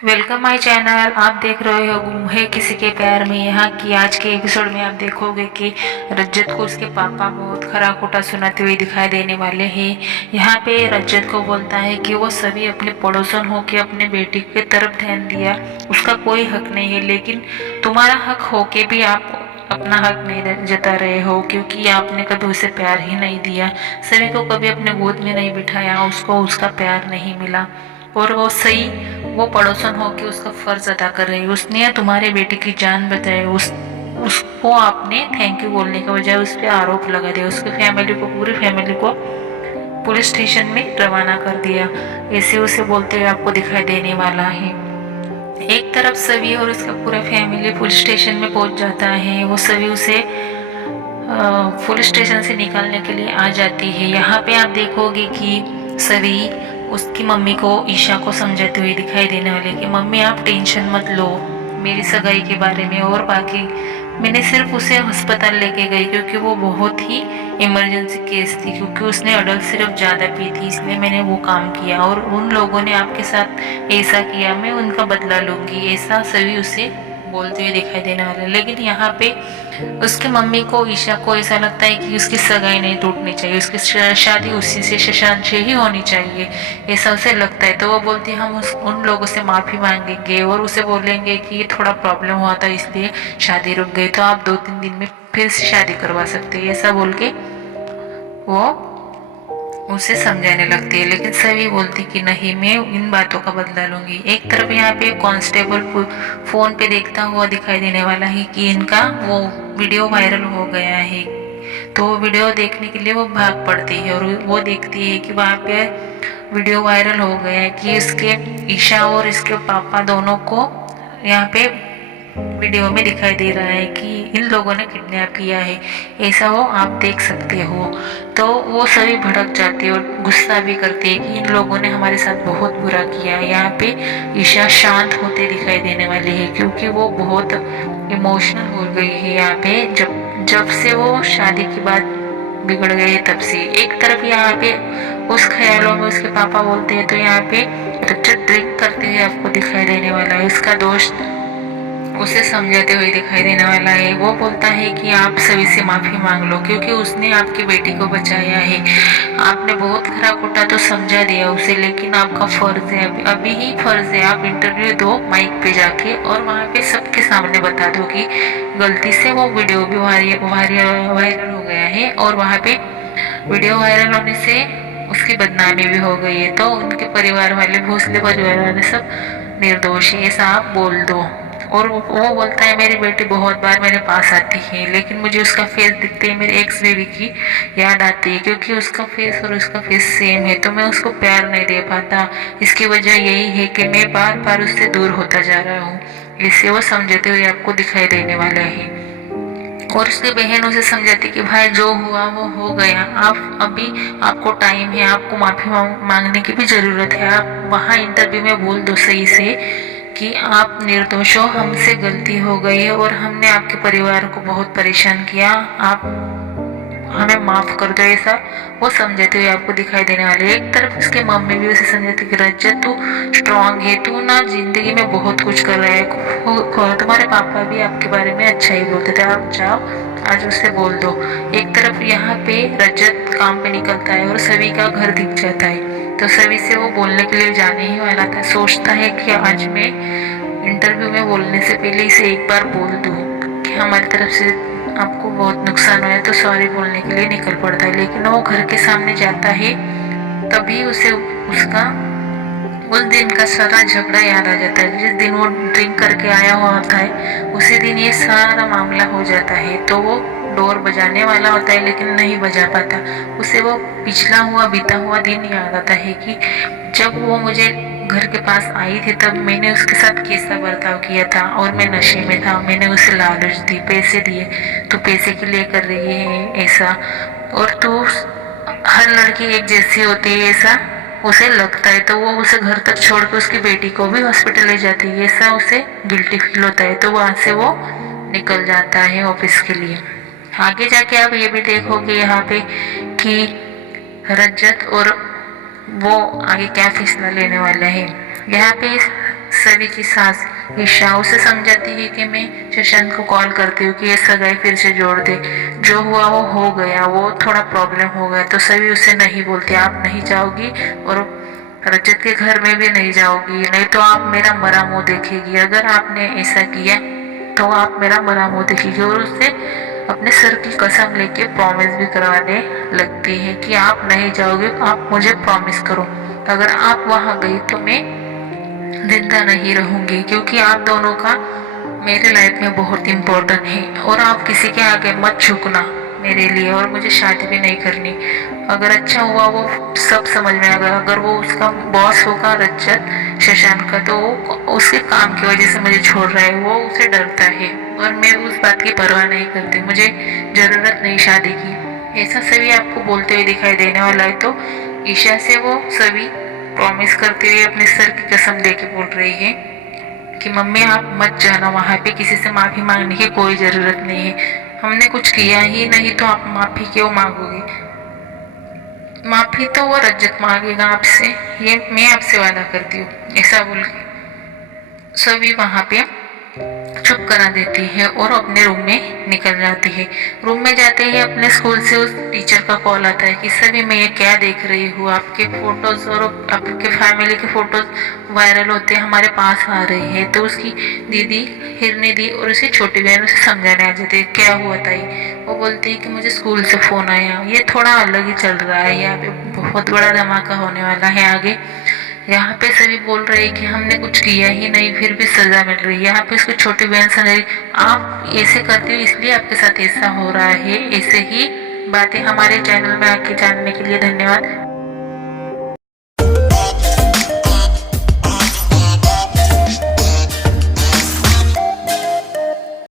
Welcome my channel. आप देख रहे हो गुम है किसी के प्यार में। यहाँ की आज के एपिसोड में आप देखोगे कि रज्जत को उसके पापा बहुत खरा खोटा सुनाते हुए दिखाई देने वाले हैं। यहाँ पे रज्जत को बोलता है कि वो सभी अपने पड़ोसन हो के अपने बेटी की तरफ ध्यान दिया, उसका कोई हक नहीं है, लेकिन तुम्हारा हक हो के भी आप अपना हक नहीं जता रहे हो, क्योंकि आपने कभी उसे प्यार ही नहीं दिया, सभी को कभी अपने गोद में नहीं बिठाया, उसको उसका प्यार नहीं मिला। और वो पड़ोसन हो के उसका फर्ज अदा कर रही है। उसने तुम्हारे बेटे की जान बचाई, उसको आपने थैंक यू बोलने के बजाय उस पर आरोप लगा दिया, उसकी फैमिली को, पूरी फैमिली को पुलिस स्टेशन में रवाना कर दिया। ऐसे उसे बोलते हुए आपको दिखाई देने वाला है। एक तरफ सभी और उसका पूरा फैमिली पुलिस स्टेशन में पहुंच जाता है। वो सभी उसे पुलिस स्टेशन से निकालने के लिए आ जाती है। यहाँ पे आप देखोगे कि सभी उसकी मम्मी को, ईशा को समझाते हुए दिखाई देने वाले कि मम्मी आप टेंशन मत लो मेरी सगाई के बारे में, और बाकी मैंने सिर्फ उसे अस्पताल लेके गई क्योंकि वो बहुत ही इमरजेंसी केस थी, क्योंकि उसने अडल्ट सिर्फ ज़्यादा पी थी, इसलिए मैंने वो काम किया, और उन लोगों ने आपके साथ ऐसा किया, मैं उनका बदला लूँगी, ऐसा सभी उसे बोलते हुए दिखाई देने वाले। लेकिन यहाँ पे उसकी मम्मी को, ईशा को ऐसा लगता है कि उसकी सगाई नहीं टूटनी चाहिए, उसकी शादी उसी से, शशांक से ही होनी चाहिए, ऐसा उसे लगता है। तो वो बोलती है हम उन लोगों से माफ़ी मांगेंगे और उसे बोलेंगे कि थोड़ा प्रॉब्लम हुआ था इसलिए शादी रुक गई, तो आप 2-3 दिन में फिर से शादी करवा सकते हैं, ऐसा बोल के वो उसे समझाने लगती है। लेकिन सभी बोलती कि नहीं, मैं इन बातों का बदला लूंगी। एक तरफ यहाँ पे कांस्टेबल फोन पे देखता हुआ दिखाई देने वाला है कि इनका वो वीडियो वायरल हो गया है, तो वो वीडियो देखने के लिए वो भाग पड़ती है और वो देखती है कि वहाँ पे वीडियो वायरल हो गया है कि इसके ईशा और इसके पापा दोनों को यहाँ पे वीडियो में दिखाई दे रहा है कि इन लोगों ने किडनैप किया है, ऐसा वो आप देख सकते हो। तो वो सभी भड़क जाते हैं और गुस्सा भी करते हैं कि इन लोगों ने हमारे साथ बहुत बुरा किया है। यहाँ पे ईशा शांत होते दिखाई देने वाली है क्योंकि वो बहुत इमोशनल हो गई है यहाँ पे, जब से वो शादी की बात बिगड़ गई है तब से। एक तरफ यहाँ पे उस ख्यालों में उसके पापा बोलते हैं, तो यहाँ पे रजत ड्रिंक करते हुए आपको दिखाई देने वाला है। उसका दोस्त उसे समझाते हुए दिखाई देने वाला है। वो बोलता है कि आप सभी से माफी मांग लो क्योंकि उसने आपकी बेटी को बचाया है। आपने बहुत खरा खोटा तो समझा दिया उसे, लेकिन आपका फर्ज है, अभी ही फर्ज है, आप इंटरव्यू दो माइक पे जाके और वहाँ पे सबके सामने बता दो कि गलती से वो वीडियो भी वायरल हो गया है और वहाँ पे वीडियो वायरल होने से उसकी बदनामी भी हो गई है, तो उनके परिवार वाले, भोसले परिवार वाले सब निर्दोष है, ऐसा आप बोल दो। और वो बोलता है मेरी बेटी बहुत बार मेरे पास आती है, लेकिन मुझे उसका फेस दिखते ही मेरे एक्स बेबी की याद आती है, क्योंकि उसका फेस और उसका फेस सेम है, तो मैं उसको प्यार नहीं दे पाता। इसकी वजह यही है कि मैं बार बार उससे दूर होता जा रहा हूँ। इससे वो समझते हुए आपको दिखाई देने वाला है। और उसकी बहन उसे समझाती कि भाई जो हुआ वो हो गया, आप अभी आपको टाइम है, आपको माफी मांगने की भी जरूरत है। आप वहाँ इंटरव्यू में बोल दो सही से कि आप निर्दोष हो, हमसे गलती हो गई है और हमने आपके परिवार को बहुत परेशान किया, आप हमें माफ कर दो, ऐसा वो समझाते हुए आपको दिखाई देने वाले। एक तरफ उसके मम्मी भी उसे समझाती कि रज्जत तू स्ट्रांग है, तू ना जिंदगी में बहुत कुछ कर रहा है, तुम्हारे पापा भी आपके बारे में अच्छा ही बोलते थे, आप जाओ आज उसे बोल दो। एक तरफ यहाँ पे रज्जत काम पे निकलता है और सभी का घर दिख जाता है, तो सभी से वो बोलने के लिए जाने ही वाला था। सोचता है कि आज मैं इंटरव्यू में बोलने से पहले इसे एक बार बोल दूं कि हमारी तरफ से आपको बहुत नुकसान हुआ है, तो सॉरी बोलने के लिए निकल पड़ता है। लेकिन वो घर के सामने जाता है तभी उसे उसका उस दिन का सारा झगड़ा याद आ जाता है। जिस दिन वो ड्रिंक करके आया हुआ होता है उसी दिन ये सारा मामला हो जाता है, तो वो डोर बजाने वाला होता है लेकिन नहीं बजा पाता। उसे वो पिछला हुआ बीता हुआ दिन याद आता है कि जब वो मुझे घर के पास आई थी तब मैंने उसके साथ कैसा बर्ताव किया था, और मैं नशे में था, मैंने उसे लालच दी, पैसे दिए, तो पैसे के लिए कर रही है ऐसा, और तू हर लड़की एक जैसी होती है ऐसा उसे लगता है, तो वो उसे घर तक छोड़ के उसकी बेटी को भी हॉस्पिटल ले जाती है, ऐसा उसे गिल्टी फील होता है, तो वहाँ से वो निकल जाता है ऑफिस के लिए। आगे जाके आप ये भी देखोगे यहाँ पे कि रजत और वो आगे क्या फैसला लेने वाला है। यहाँ पे सभी की सास ईशा उसे समझाती है कि मैं शशांक को कॉल करती हूँ कि ये सगाई फिर से जोड़ दे, जो हुआ वो हो गया, वो थोड़ा प्रॉब्लम हो गया। तो सभी उसे नहीं बोलती, आप नहीं जाओगी और रजत के घर में भी नहीं जाओगी, नहीं तो आप मेरा मरा मुंह देखेगी। अगर आपने ऐसा किया तो आप मेरा मरा मुंह देखेगी। और उससे अपने सर की कसम लेके प्रॉमिस भी करवाने लगती है कि आप नहीं जाओगे, आप मुझे प्रॉमिस करो, अगर आप वहां गई तो मैं जिंदा नहीं रहूंगी, क्योंकि आप दोनों का मेरे लाइफ में बहुत इम्पोर्टेंट है। और आप किसी के आगे मत झुकना मेरे लिए, और मुझे शादी भी नहीं करनी। अगर अच्छा हुआ वो सब समझ में आ गया, अगर वो उसका बॉस होगा रजत शशांक का, तो वो उसके काम की वजह से मुझे छोड़ रहा है, वो उसे डरता है और मैं उस बात की परवाह नहीं करती, मुझे जरूरत नहीं शादी की। ऐसा सभी आपको बोलते हुए दिखाई देने वाला है। तो ईशा से वो सभी प्रॉमिस करते हुए अपने सर की कसम दे के बोल रही है कि मम्मी आप मत जाना वहाँ पे, किसी से माफ़ी मांगने की कोई ज़रूरत नहीं है, हमने कुछ किया ही नहीं तो आप माफ़ी क्यों मांगोगे, माफ़ी तो वो रजत मांगेगा आपसे, ये मैं आपसे वादा करती हूँ। ऐसा बोल के सभी वहाँ पे चुप करा देती है और अपने रूम में निकल जाती है। रूम में जाते ही अपने स्कूल से उस टीचर का कॉल आता है कि सभी मैं ये क्या देख रही हूँ, आपके फोटोज और आपके फैमिली के फोटोज वायरल होते हमारे पास आ रहे हैं। तो उसकी दीदी हिरनी दी और उसकी छोटी बहन उसे समझाने आ जाती है क्या हुआ ताई। वो बोलती है कि मुझे स्कूल से फ़ोन आया, ये थोड़ा अलग ही चल रहा है, यहाँ पे बहुत बड़ा धमाका होने वाला है आगे। यहाँ पे सभी बोल रहे हैं कि हमने कुछ किया ही नहीं फिर भी सजा मिल रही है। यहाँ पे उसकी छोटी बहन समझ रही, आप ऐसे करते हो इसलिए आपके साथ ऐसा हो रहा है। ऐसे ही बातें हमारे चैनल में आके जानने के लिए धन्यवाद।